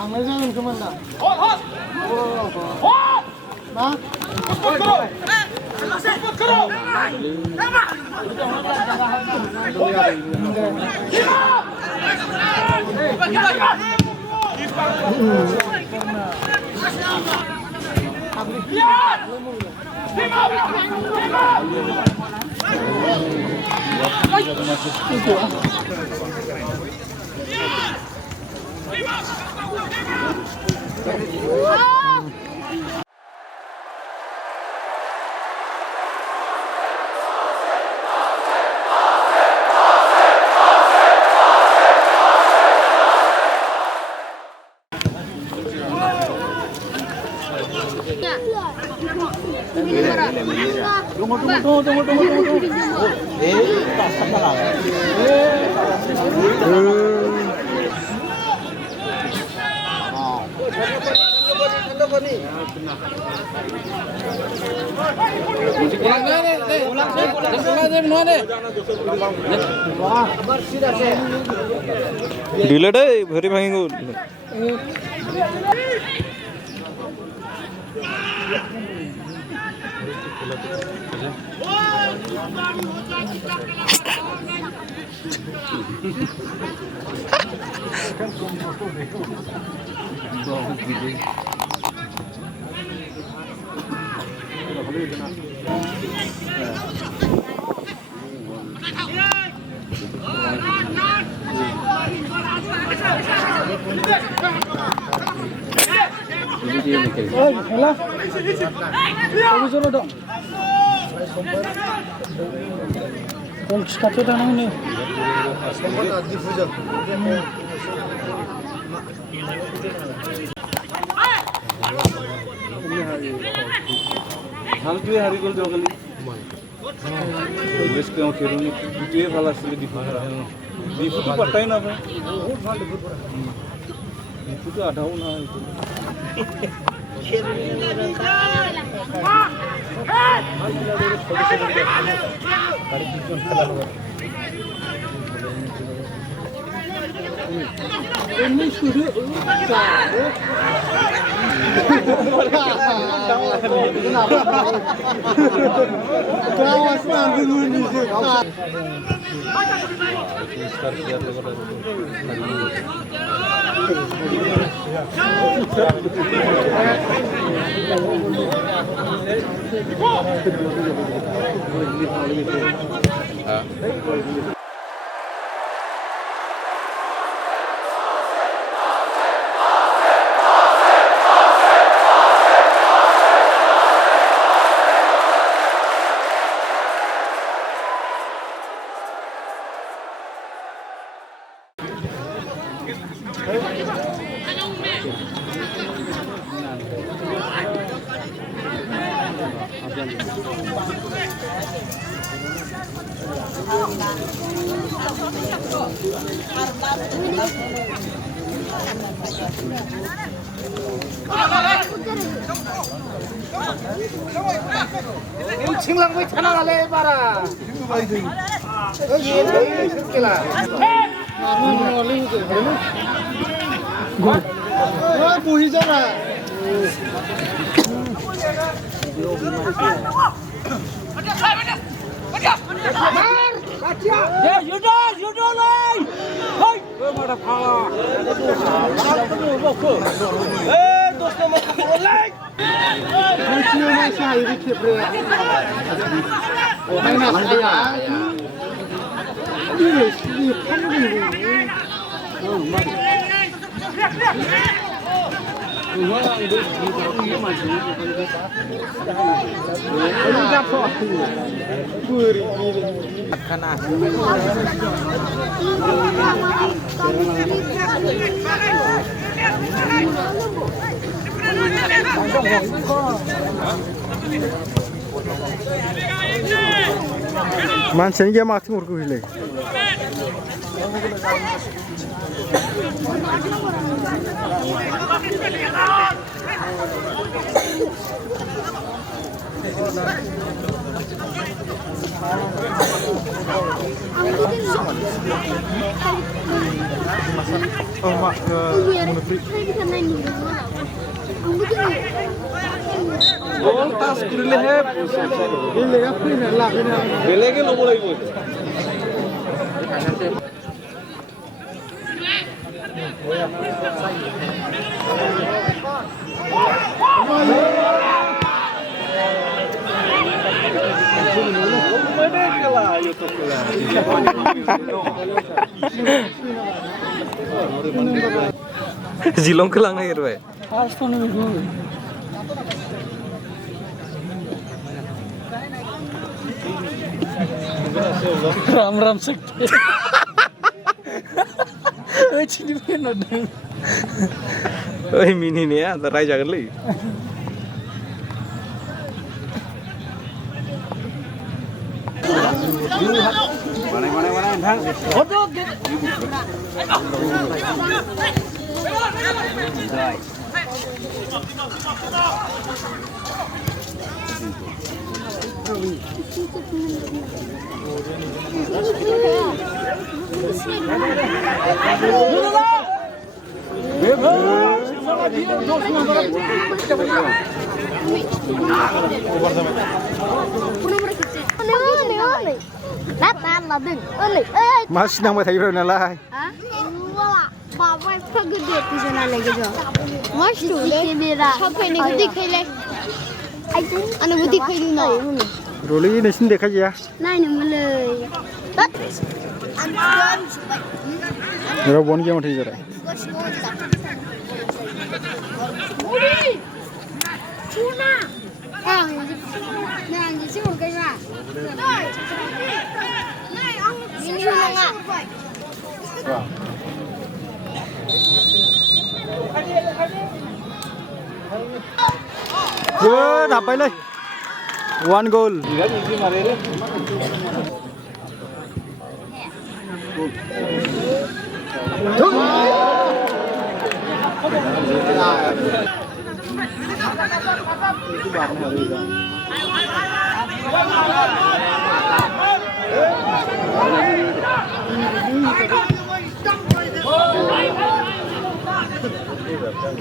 थांनाय जागोन खोमा ना Delay deh, very banging. 칭랑고 타나갈래 봐라. 얘는 그렇게라. 보이잖아. 야, 유도, 유도래. Mancing dia mati urku hile. Oh mak oh tas kurile he bile ga pina la pina bile ke lobo laibo Zilong kelang air we. Ram sakti. Cini pun ada. Mini ni ya, terai jangan lagi. Mana. Mas nang thầy rồi nè lại. Bà vai phải cứ đẹp thì sao lại cái đó? Mas tu đi ra. Sao phải này cái gì lại? Anh cái gì khai đi nào? Rồi lấy này xin để khai gì à? Này nè mà lời. Tất. Rồi bốn cái mà thấy rồi. Chuna. À, nè, anh chỉ một cái ra. Này, ông xin chuna à? Good, apa ini? One goal.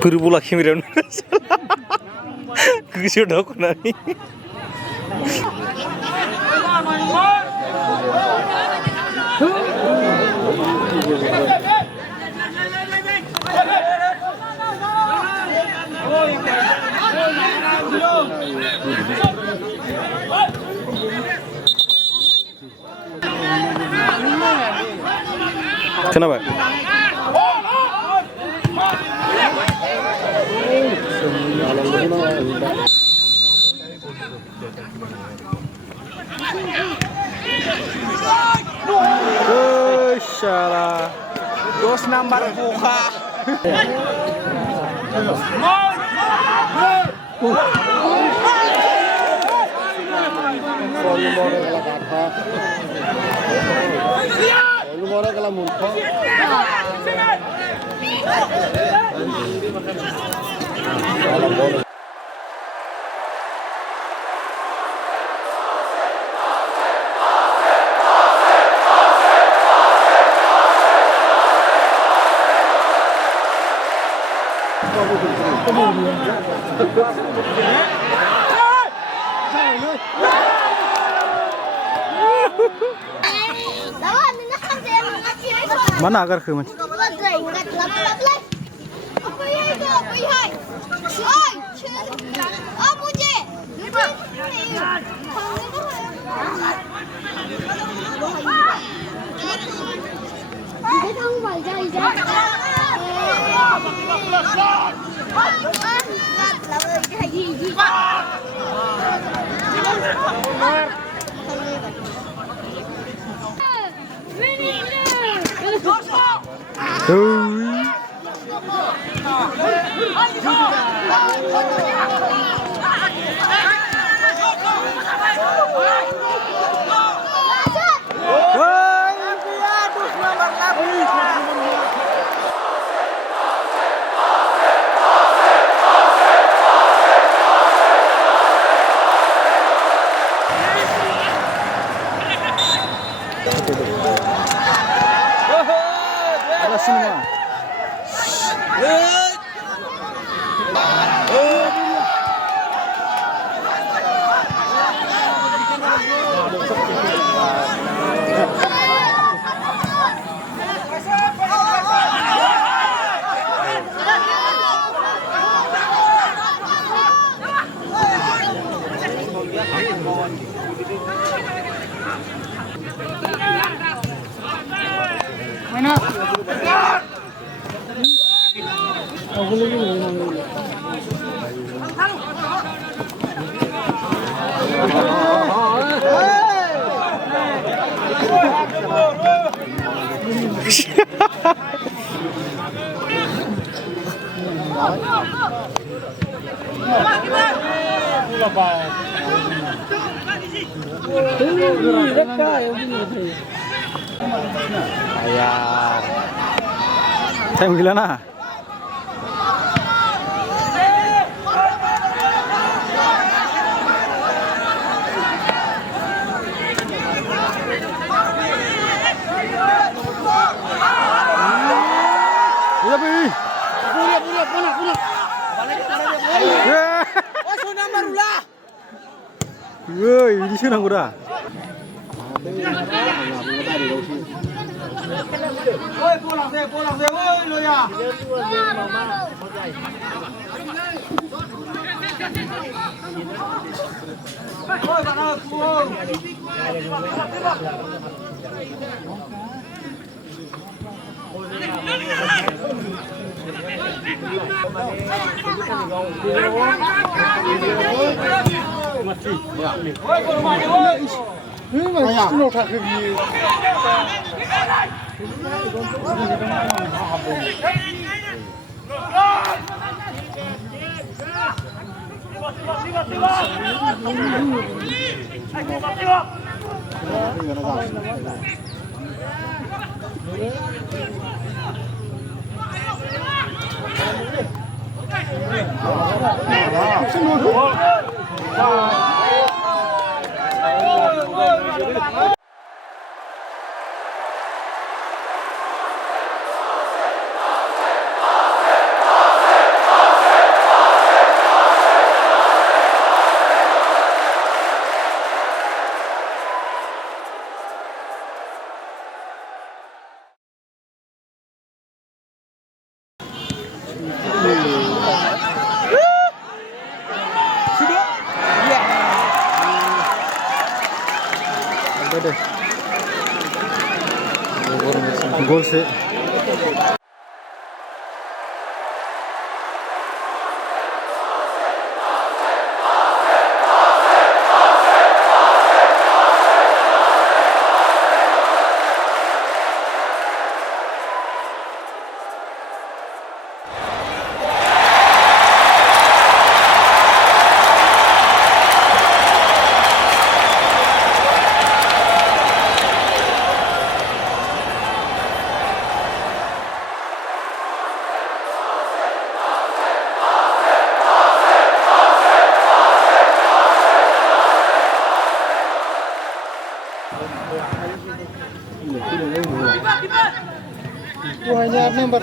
Berbula kimiran. Sudah aku nani. Kenapa? Salah. Dos number buka. Mana agar ke Ada semua. Mana? Aku lagi Ayah. Time gila na. Iya, Bi. Punya. Oh, sudah barulah. Woi, ini sih nangguran. Ôi, pulang deh, ôi lo ya. Ôi, bạn ơi, pulang. Gol sih. hanya member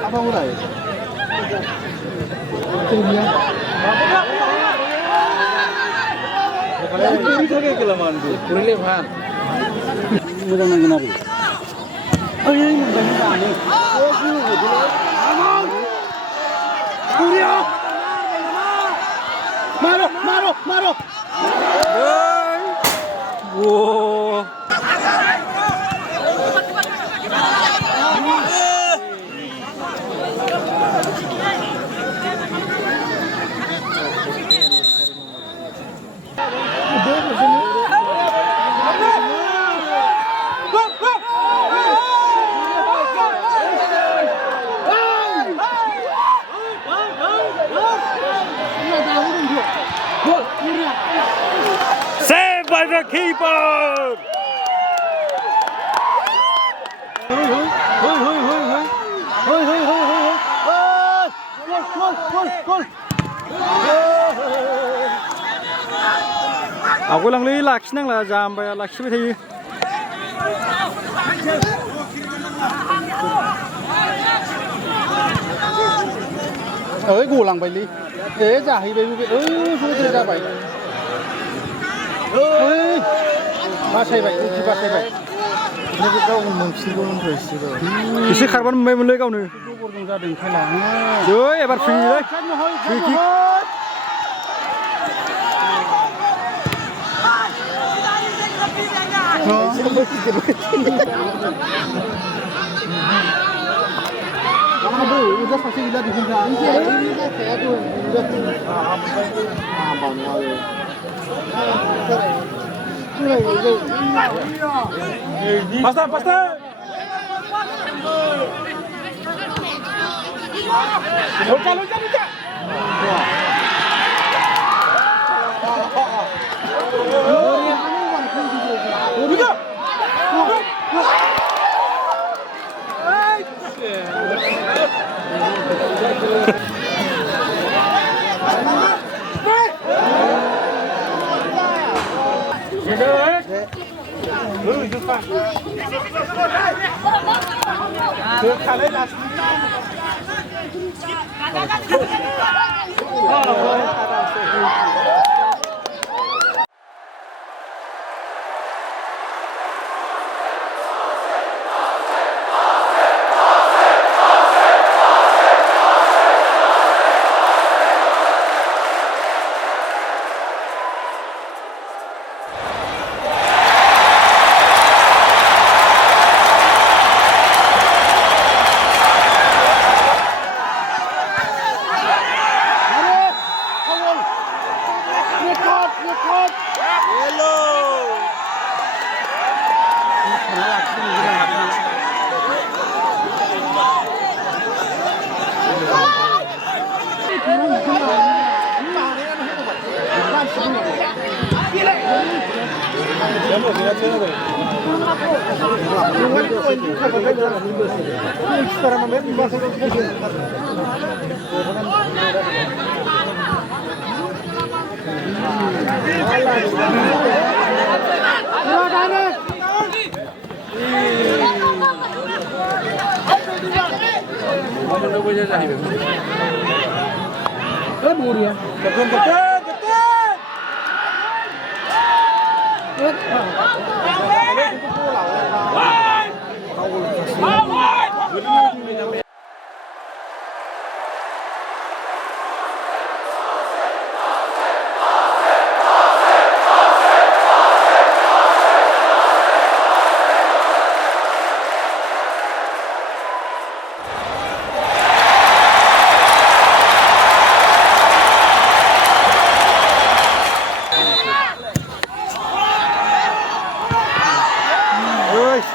Apa mulai? Puri থাকে kelamaan tuh. Puri levan. मोजां नांगोन आरो ओइ मोजां जानो मारो मारो मारो Wow. Saved by the keeper. आवगोलांलै लाखिनांला जाम्बाया लाखिबाय थायो ओइ गलांबायलै ए जाहैबायबो बे जद्राय जाबाय ओइ बासायबाय उथि बासायबाय गावनो मोनफिनगौमोन एसे खारबानो मोनबायमोनलै गावनो जबरजों जादों खेला जै एबार फ्रिलै फ्रि kick udah pasti gila di sini. Kayak tuh, udah. Pasta, pasta. Luka, luka, luka. Luka.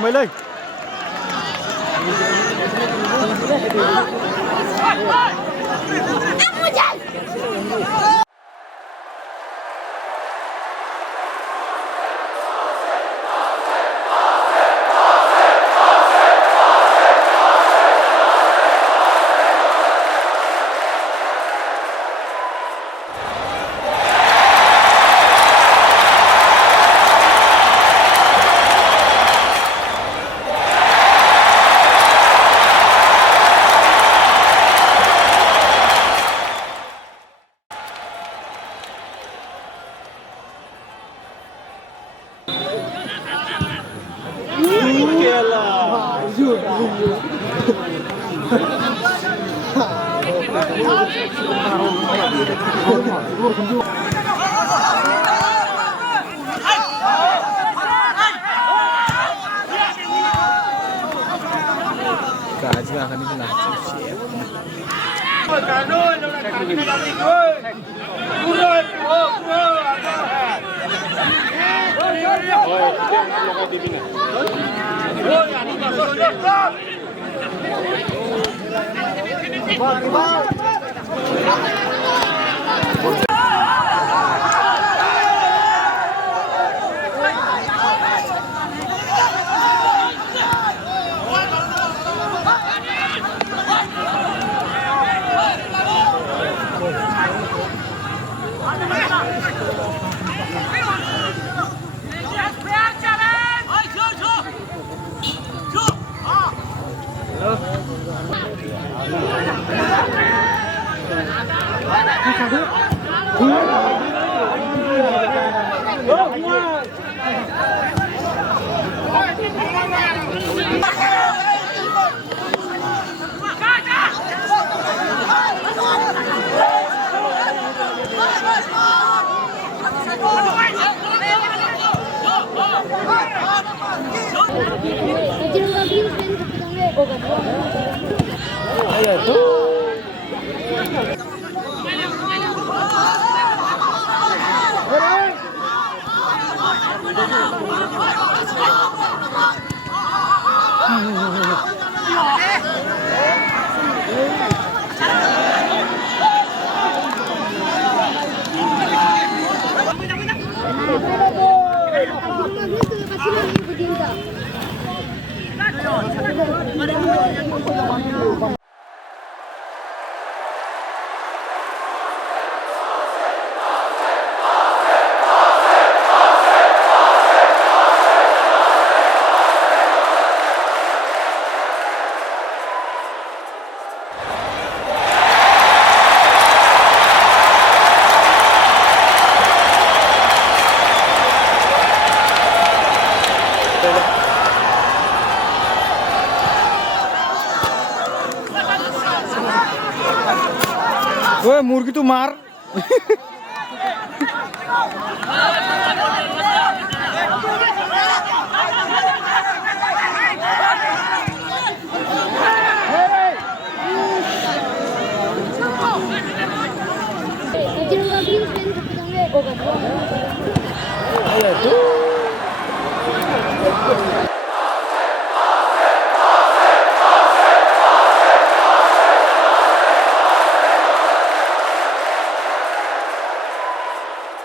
Mày lên. ওই মুরগি তো মার Over.